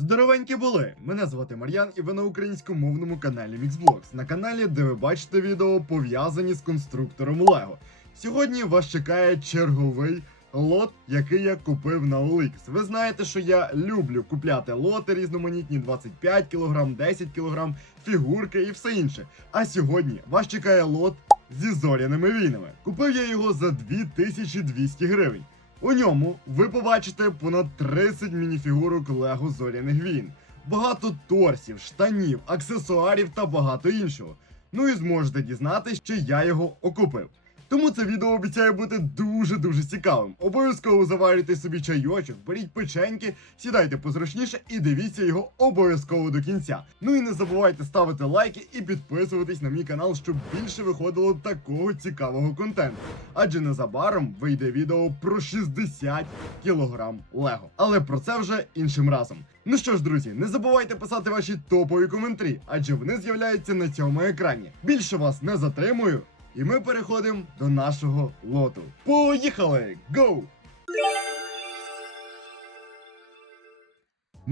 Здоровенькі були! Мене звати Мар'ян і ви на українськомовному каналі Mixblocks, на каналі, де ви бачите відео пов'язані з конструктором Лего. Сьогодні вас чекає черговий лот, який я купив на OLX. Ви знаєте, що я люблю купляти лоти різноманітні 25 кг, 10 кг, фігурки і все інше. А сьогодні вас чекає лот зі зоряними війнами. Купив я його за 2200 гривень. У ньому ви побачите понад 30 мініфігурок Лего Зоряних війн, багато торсів, штанів, аксесуарів та багато іншого. Ну і зможете дізнатися, що я його окупив. Тому це відео обіцяє бути дуже-дуже цікавим. Обов'язково заварюйте собі чайочок, беріть печеньки, сідайте позручніше і дивіться його обов'язково до кінця. Ну і не забувайте ставити лайки і підписуватись на мій канал, щоб більше виходило такого цікавого контенту. Адже незабаром вийде відео про 60 кілограм Лего. Але про це вже іншим разом. Ну що ж, друзі, не забувайте писати ваші топові коментарі, адже вони з'являються на цьому екрані. Більше вас не затримую. І ми переходимо до нашого лоту. Поїхали! Гоу!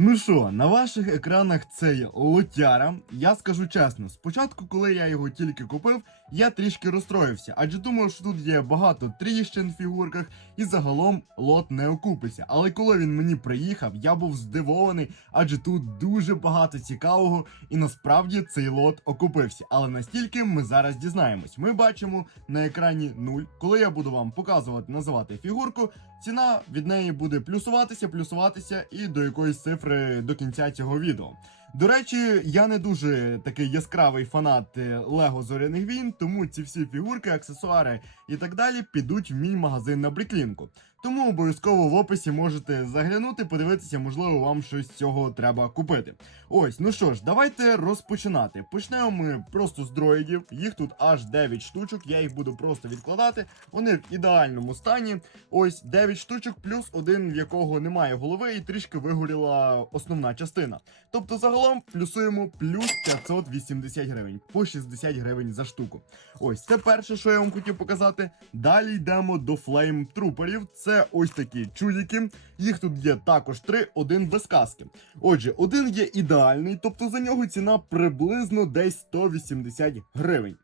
Ну що, на ваших екранах це є лотяра. Я скажу чесно, спочатку, коли я його тільки купив, я трішки розстроївся, адже думав, що тут є багато тріщин в фігурках, і загалом лот не окупиться. Але коли він мені приїхав, я був здивований, адже тут дуже багато цікавого, і насправді цей лот окупився. Але настільки ми зараз дізнаємось. Ми бачимо на екрані 0. Коли я буду вам показувати, називати фігурку, ціна від неї буде плюсуватися, плюсуватися і до якоїсь цифри до кінця цього відео. До речі, я не дуже такий яскравий фанат е, Лего Зоряних війн, тому ці всі фігурки, аксесуари і так далі підуть в мій магазин на Бріклінку. Тому обов'язково в описі можете заглянути, подивитися, можливо, вам щось з цього треба купити. Ось, ну що ж, давайте розпочинати. Почнемо ми просто з дроїдів. Їх тут аж 9 штучок. Я їх буду просто відкладати. Вони в ідеальному стані. Ось 9 штучок, плюс один, в якого немає голови, і трішки вигоріла основна частина. Тобто, загалом плюсуємо плюс 580 гривень по 60 гривень за штуку. Ось це перше, що я вам хотів показати. Далі йдемо до флейм труперів. Ось такі чудики. Їх тут є також три, один без каски. Отже, один є ідеальний, тобто за нього ціна приблизно десь 180 гривень.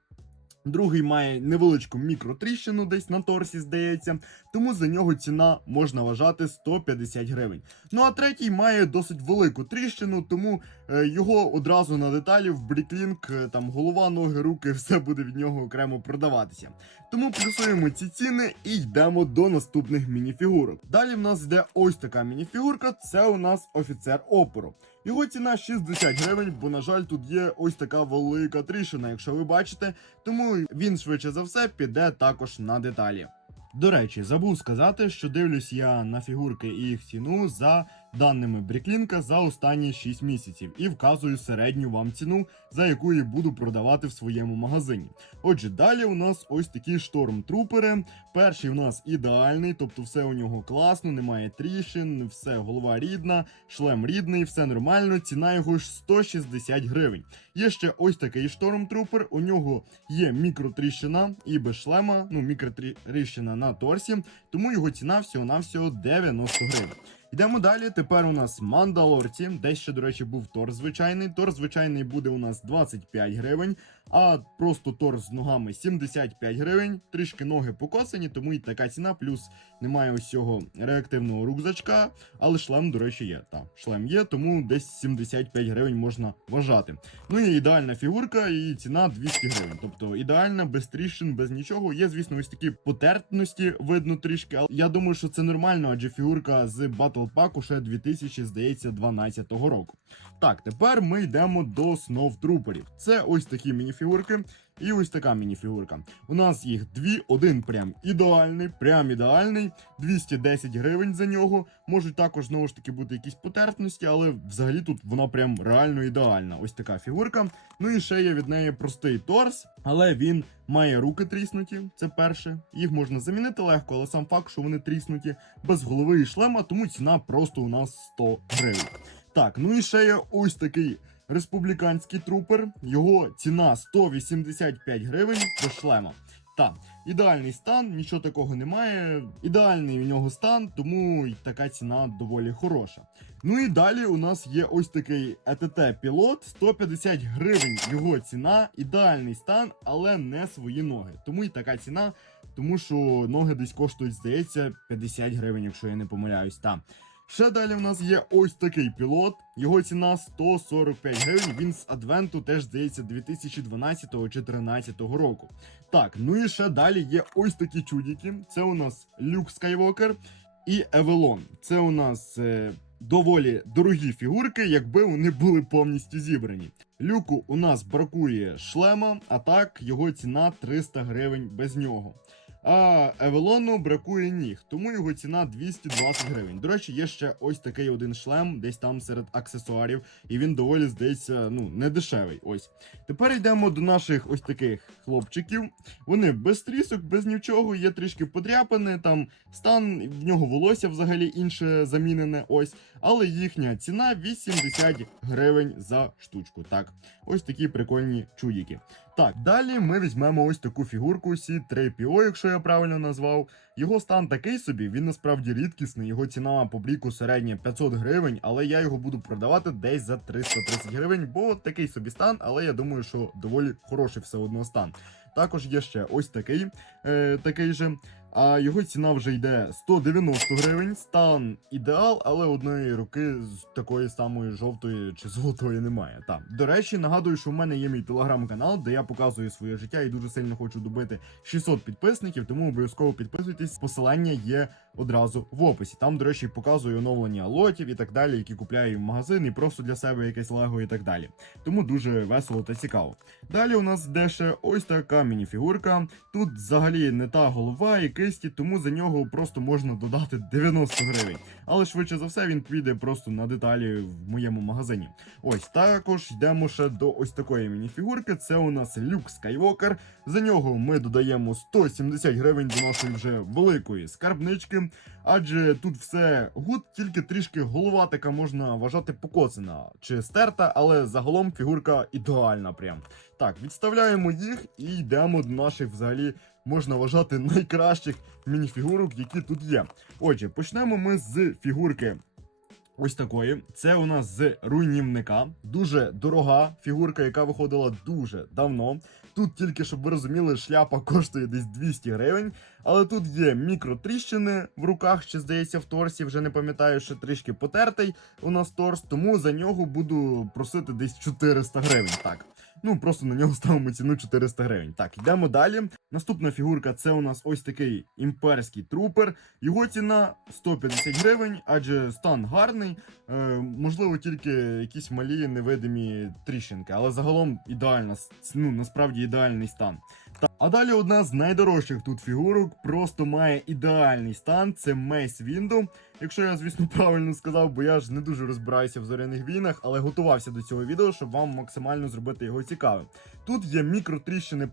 Другий має невеличку мікротріщину десь на торсі, здається, тому за нього ціна можна вважати 150 гривень. Ну а третій має досить велику тріщину, тому його одразу на деталі в Бріклінк, е, там голова, ноги, руки, все буде від нього окремо продаватися. Тому плюсуємо ці ціни і йдемо до наступних мініфігурок. Далі в нас йде ось така мініфігурка. Це у нас офіцер опору. Його ціна 60 гривень, бо, на жаль, тут є ось така велика тріщина, якщо ви бачите. Тому він швидше за все піде також на деталі. До речі, забув сказати, що дивлюсь я на фігурки і їх ціну за даними Бріклінка за останні 6 місяців і вказую середню вам ціну, за яку я буду продавати в своєму магазині. Отже, далі у нас ось такі штормтрупери. Перший у нас ідеальний, тобто все у нього класно, немає тріщин, все голова рідна, шлем рідний, все нормально. Ціна його ж 160 гривень. Є ще ось такий штормтрупер. У нього є мікротріщина і без шлема, ну мікротріщина на торсі, тому його ціна всього-навсього 90 гривень. Йдемо далі. Тепер у нас мандалорці. Де ще, до речі, був Тор звичайний. Тор звичайний буде у нас 25 гривень, а просто торс з ногами 75 гривень. Трішки ноги покосані, тому і така ціна. Плюс немає ось цього реактивного рюкзачка, але шлем, до речі, є. Так, шлем є, тому десь 75 гривень можна вважати. Ну і ідеальна фігурка, і ціна 200 гривень. Тобто ідеальна, без тріщин, без нічого. Є, звісно, ось такі потертності, видно трішки. Але я думаю, що це нормально, адже фігурка з Battle Pack ще 2000, здається, 12 року. Так, тепер ми йдемо до Сновтруперів. Це ось такі мініфігурки. І ось така мініфігурка. У нас їх дві, один прям ідеальний, прям ідеальний, 210 гривень за нього. Можуть також знову ж таки бути якісь потертності, але взагалі тут вона прям реально ідеальна. Ось така фігурка. Ну і ще є від неї простий торс, але він має руки тріснуті. Це перше. Їх можна замінити легко, але сам факт, що вони тріснуті без голови і шлема, тому ціна просто у нас 100 гривень. Так, ну і ще є ось такий республіканський трупер. Його ціна 185 гривень без шлема. Та, ідеальний стан, нічого такого немає. Ідеальний у нього стан, тому й така ціна доволі хороша. Ну і далі у нас є ось такий ЕТТ пілот, 150 гривень його ціна, ідеальний стан, але не свої ноги. Тому і така ціна, тому що ноги десь коштують, здається, 50 гривень, якщо я не помиляюсь. Там. Ще далі в нас є ось такий пілот. Його ціна 145 гривень. Він з адвенту теж здається 2012 чи 2013 року. Так, ну і ще далі є ось такі чудики. Це у нас Люк Скайвокер і Евелон. Це у нас е, доволі дорогі фігурки, якби вони були повністю зібрані. Люку у нас бракує шлема, а так його ціна 300 гривень без нього. А Евелону бракує ніг, тому його ціна 220 гривень. До речі, є ще ось такий один шлем, десь там серед аксесуарів, і він доволі здається, ну, не дешевий. Ось. Тепер йдемо до наших ось таких хлопчиків. Вони без трісок, без нічого, є трішки подряпані, там стан в нього волосся взагалі інше замінене. Ось, але їхня ціна 80 гривень за штучку. Так, ось такі прикольні чудики. Так, далі ми візьмемо ось таку фігурку C3PO, якщо я правильно назвав. Його стан такий собі, він насправді рідкісний. Його ціна по бліку середня 500 гривень, але я його буду продавати десь за 330 гривень, бо такий собі стан, але я думаю, що доволі хороший все одно стан. Також є ще ось такий, е, такий же. А його ціна вже йде 190 гривень. Стан ідеал, але одної руки з такої самої жовтої чи золотої немає. Так, до речі, нагадую, що в мене є мій телеграм-канал, де я показую своє життя і дуже сильно хочу добити 600 підписників, тому обов'язково підписуйтесь. Посилання є одразу в описі. Там, до речі, показую оновлення лотів і так далі, які купляю в магазин, і просто для себе якесь лего і так далі. Тому дуже весело та цікаво. Далі у нас йде ще ось така мініфігурка. Тут взагалі не та голова і кисті, тому за нього просто можна додати 90 гривень. Але швидше за все він піде просто на деталі в моєму магазині. Ось також йдемо ще до ось такої мініфігурки. Це у нас Люк Скайвокер. За нього ми додаємо 170 гривень до нашої вже великої скарбнички. Адже тут все гуд, тільки трішки голова така можна вважати покоцана чи стерта, але загалом фігурка ідеальна. Прям так, відставляємо їх і йдемо до наших взагалі можна вважати найкращих мініфігурок, які тут є. Отже, почнемо ми з фігурки. Ось такої. Це у нас з руйнівника. Дуже дорога фігурка, яка виходила дуже давно. Тут тільки, щоб ви розуміли, шляпа коштує десь 200 гривень. Але тут є мікротріщини в руках, ще здається, в торсі. Вже не пам'ятаю, що трішки потертий у нас торс, тому за нього буду просити десь 400 гривень. Так. Ну, просто на нього ставимо ціну 400 гривень. Так, йдемо далі. Наступна фігурка це у нас ось такий імперський трупер. Його ціна 150 гривень, адже стан гарний. Е, можливо, тільки якісь малі невидимі тріщинки, але загалом ідеальна, ну насправді ідеальний стан. Та, а далі одна з найдорожчих тут фігурок, просто має ідеальний стан. Це Мейс Вінду. Якщо я, звісно, правильно сказав, бо я ж не дуже розбираюся в зоряних війнах, але готувався до цього відео, щоб вам максимально зробити його цікавим. Тут є мікротріщини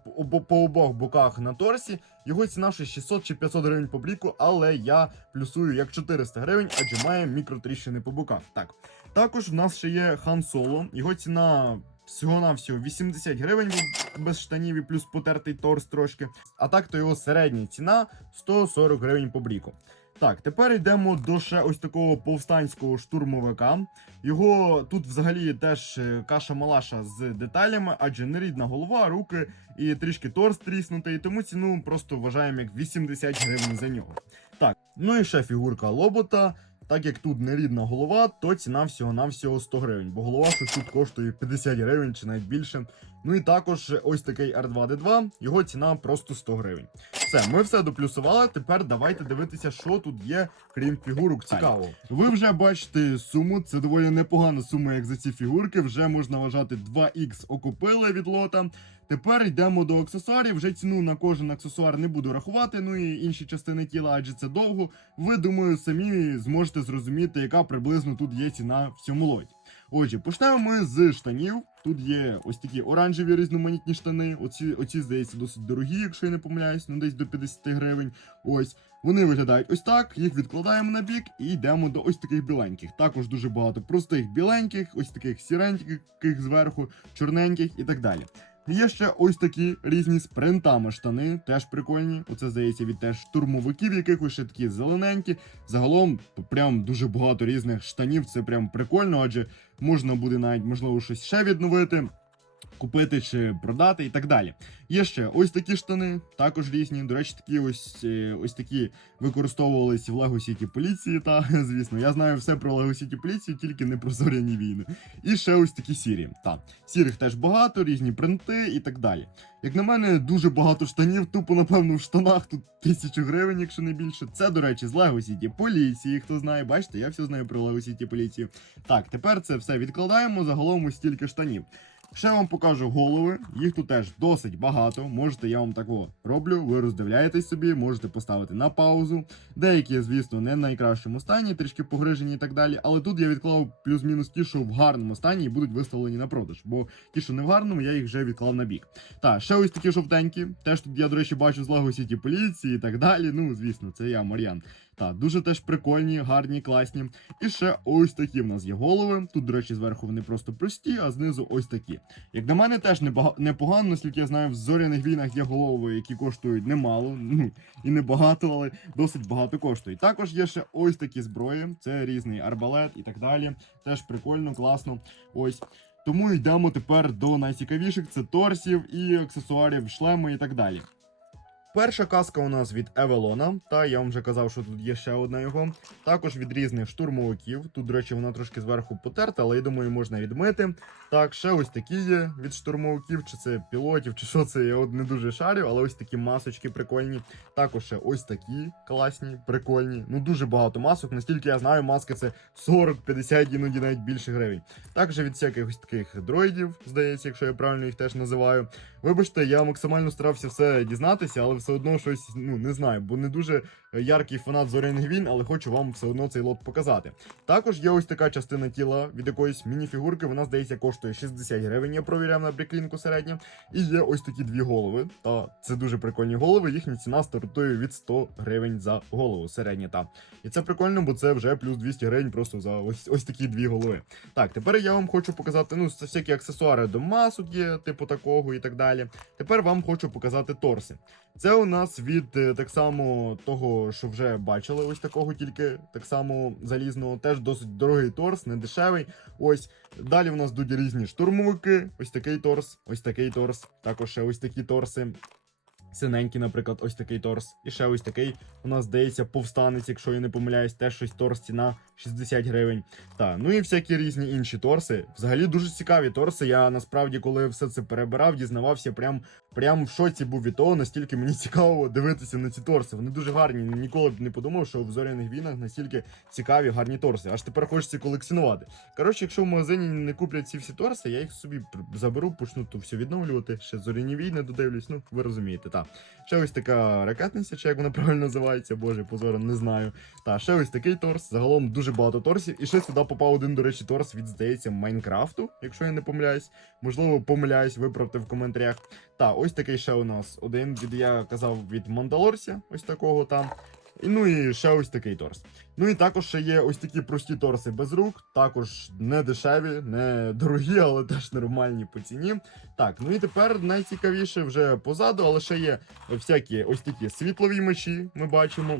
по, обох боках на торсі. Його ціна ще 600 чи 500 гривень по бліку, але я плюсую як 400 гривень, адже має мікротріщини по боках. Так. Також в нас ще є Хан Соло. Його ціна всього-навсього 80 гривень без штанів і плюс потертий торс трошки. А так то його середня ціна 140 гривень по бліку. Так, тепер йдемо до ще ось такого повстанського штурмовика. Його тут взагалі теж е, каша-малаша з деталями, адже нерідна голова, руки і трішки торс тріснутий, тому ціну просто вважаємо як 80 гривень за нього. Так, ну і ще фігурка лобота. Так як тут нерідна голова, то ціна всього-навсього 100 гривень, бо голова тут коштує 50 гривень чи навіть більше. Ну і також ось такий R2D2, його ціна просто 100 гривень. Все, ми все доплюсували. Тепер давайте дивитися, що тут є, крім фігурок. Цікаво. Ви вже бачите суму. Це доволі непогана сума, як за ці фігурки. Вже можна вважати 2х окупили від лота. Тепер йдемо до аксесуарів. Вже ціну на кожен аксесуар не буду рахувати. Ну і інші частини тіла, адже це довго. Ви думаю, самі зможете зрозуміти, яка приблизно тут є ціна в цьому лоті. Отже, почнемо ми з штанів. Тут є ось такі оранжеві різноманітні штани. Оці, оці здається, досить дорогі, якщо я не помиляюсь, ну десь до 50 гривень. Ось. Вони виглядають ось так, їх відкладаємо на бік і йдемо до ось таких біленьких. Також дуже багато простих біленьких, ось таких сіреньких зверху, чорненьких і так далі. Є ще ось такі різні з принтами штани, теж прикольні. Оце здається від теж штурмовиків якихось ще такі зелененькі. Загалом прям дуже багато різних штанів. Це прям прикольно, адже можна буде навіть можливо щось ще відновити. Купити чи продати і так далі. Є ще ось такі штани, також різні. До речі, такі ось е, ось такі використовувались в Lego City поліції. Та звісно, я знаю все про Lego City поліцію, тільки не про зоряні війни. І ще ось такі сірі. Та сірих теж багато, різні принти і так далі. Як на мене, дуже багато штанів, тупо, напевно, в штанах тут тисячу гривень, якщо не більше. Це, до речі, з Lego City поліції. Хто знає, бачите, я все знаю про Lego City поліцію. Так, тепер це все відкладаємо. Загалом ось стільки штанів. Ще вам покажу голови. Їх тут теж досить багато. Можете, я вам такого роблю. Ви роздивляєтесь собі, можете поставити на паузу. Деякі, звісно, не в найкращому стані, трішки погрижені і так далі. Але тут я відклав плюс-мінус ті, що в гарному стані і будуть виставлені на продаж. Бо ті, що не в гарному, я їх вже відклав на бік. Та ще ось такі жовтенькі. Теж тут я, до речі, бачу з Lego City поліції і так далі. Ну, звісно, це я, Мар'ян. Та дуже теж прикольні, гарні, класні. І ще ось такі в нас є голови. Тут, до речі, зверху вони просто прості, а знизу ось такі. Як на мене, теж непогано, наскільки я знаю, в зоряних війнах є голови, які коштують немало, ну і небагато, але досить багато коштують. Також є ще ось такі зброї, це різний арбалет і так далі. Теж прикольно, класно. Ось. Тому йдемо тепер до найцікавіших: це торсів і аксесуарів, шлеми і так далі. Перша каска у нас від Евелона, та я вам вже казав, що тут є ще одна його. Також від різних штурмовиків. Тут, до речі, вона трошки зверху потерта, але я думаю, можна відмити. Так, ще ось такі є від штурмовиків, чи це пілотів, чи що це, я от не дуже шарю, але ось такі масочки прикольні. Також ще ось такі класні, прикольні. Ну дуже багато масок. Настільки я знаю, маски це 40-50, іноді навіть більше гривень. Також від всяких ось таких дроїдів, здається, якщо я правильно їх теж називаю. Вибачте, я максимально старався все дізнатися, але все одно щось ну не знаю, бо не дуже яркий фанат зоряних війн, але хочу вам все одно цей лот показати. Також є ось така частина тіла від якоїсь мініфігурки. Вона здається коштує 60 гривень. Я провіряв на бреклінку середньо. І є ось такі дві голови. Та це дуже прикольні голови. Їхня ціна стартує від 100 гривень за голову. Середня та. І це прикольно, бо це вже плюс 200 гривень просто за ось ось такі дві голови. Так, тепер я вам хочу показати. Ну, це всякі аксесуари до масок є, типу такого і так далі. Тепер вам хочу показати торси. Це у нас від е, так само того, що вже бачили, ось такого, тільки так само залізного. Теж досить дорогий торс, не дешевий. Ось далі в нас йдуть різні штурмовики. Ось такий торс, ось такий торс, також ще ось такі торси. Синенький, наприклад, ось такий торс. І ще ось такий. У нас здається повстанець, якщо я не помиляюсь, теж щось торс ціна 60 гривень. Та, ну і всякі різні інші торси. Взагалі дуже цікаві торси. Я насправді, коли все це перебирав, дізнавався, прям, прям в шоці був від того, настільки мені цікаво дивитися на ці торси. Вони дуже гарні. Ніколи б не подумав, що в зоряних війнах настільки цікаві, гарні торси. Аж тепер хочеться колекціонувати. Коротше, якщо в магазині не куплять ці всі торси, я їх собі заберу, почну то все відновлювати. Ще зоряні війни додивлюсь. Ну, ви розумієте, так. Ще ось така ракетниця, чи як вона правильно називається, боже, позором, не знаю. Та ще ось такий торс. Загалом дуже багато торсів. І ще сюди попав один, до речі, торс від, здається, Майнкрафту, якщо я не помиляюсь. Можливо, помиляюсь, виправте в коментарях. Та, ось такий ще у нас один від, я казав, від Мандалорсі, ось такого там. Ну і ще ось такий торс. Ну і також ще є ось такі прості торси без рук, також не дешеві, не дорогі, але теж нормальні по ціні. Так, ну і тепер найцікавіше вже позаду, але ще є всякі ось такі світлові мечі, ми бачимо.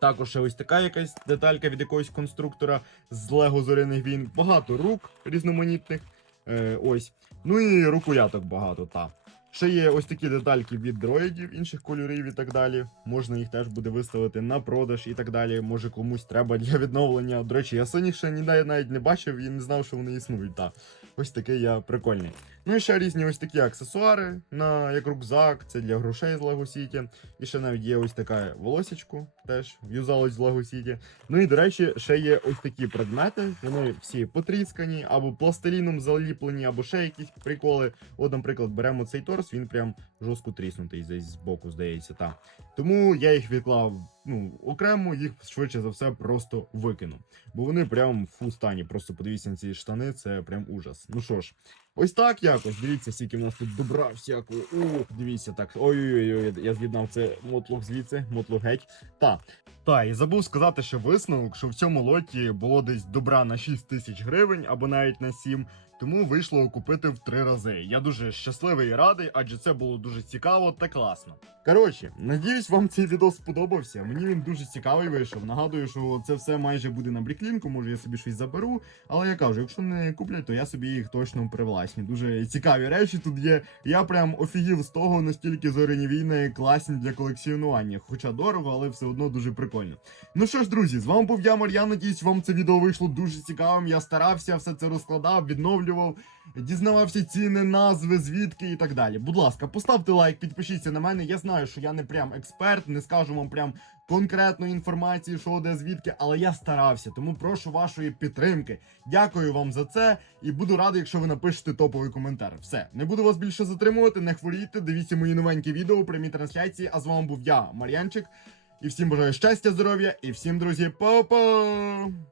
Також ще ось така якась деталька від якогось конструктора з Лего Зоряних війн. Багато рук різноманітних. Е, ось. Ну і рукояток багато, та. Ще є ось такі детальки від дроїдів інших кольорів і так далі. Можна їх теж буде виставити на продаж і так далі. Може комусь треба для відновлення. До речі, я синіх ще ніде навіть не бачив і не знав, що вони існують. Та. Ось такий я прикольний. Ну і ще різні ось такі аксесуари, на як рюкзак, це для грошей з Lego City. І ще навіть є ось така волосічку, теж юзалось з Лего Сіті. Ну і до речі, ще є ось такі предмети. Вони всі потріскані, або пластиліном заліплені, або ще якісь приколи. От, наприклад, беремо цей торс, він прям жорстко тріснутий десь з боку, здається. Та. Тому я їх відклав ну, окремо їх швидше за все просто викину. Бо вони прям в фу. Просто подивіться на ці штани, це прям ужас. Ну що ж, ось так якось. Дивіться, скільки в нас тут добра всякої. Ух, дивіться так. Ой-ой-ой, я з'єднав це мотлох звідси, мотлох геть. Та. Та, і забув сказати, що висновок, що в цьому лоті було десь добра на 6 тисяч гривень або навіть на 7, тому вийшло купити в три рази. Я дуже щасливий і радий, адже це було дуже цікаво та класно. Коротше, надіюсь, вам цей відео сподобався. Мені він дуже цікавий вийшов. Нагадую, що це все майже буде на бріклінку, може я собі щось заберу. Але я кажу, якщо не куплять, то я собі їх точно привласню. Дуже цікаві речі тут є. Я прям офігів з того, настільки зоряні війни класні для колекціонування. Хоча дорого, але все одно дуже прикольно. Ну що ж, друзі, з вами був я, Мар'ян. Надіюсь, вам це відео вийшло дуже цікавим. Я старався, все це розкладав, відновлював, дізнавався ціни, назви, звідки і так далі. Будь ласка, поставте лайк, підпишіться на мене. Я знаю, що я не прям експерт, не скажу вам прям конкретної інформації, що де звідки, але я старався, тому прошу вашої підтримки. Дякую вам за це і буду радий, якщо ви напишете топовий коментар. Все, не буду вас більше затримувати, не хворійте. Дивіться мої новенькі відео, прямі трансляції. А з вами був я, Мар'янчик. І всім бажаю щастя, здоров'я, і всім, друзі, па-па!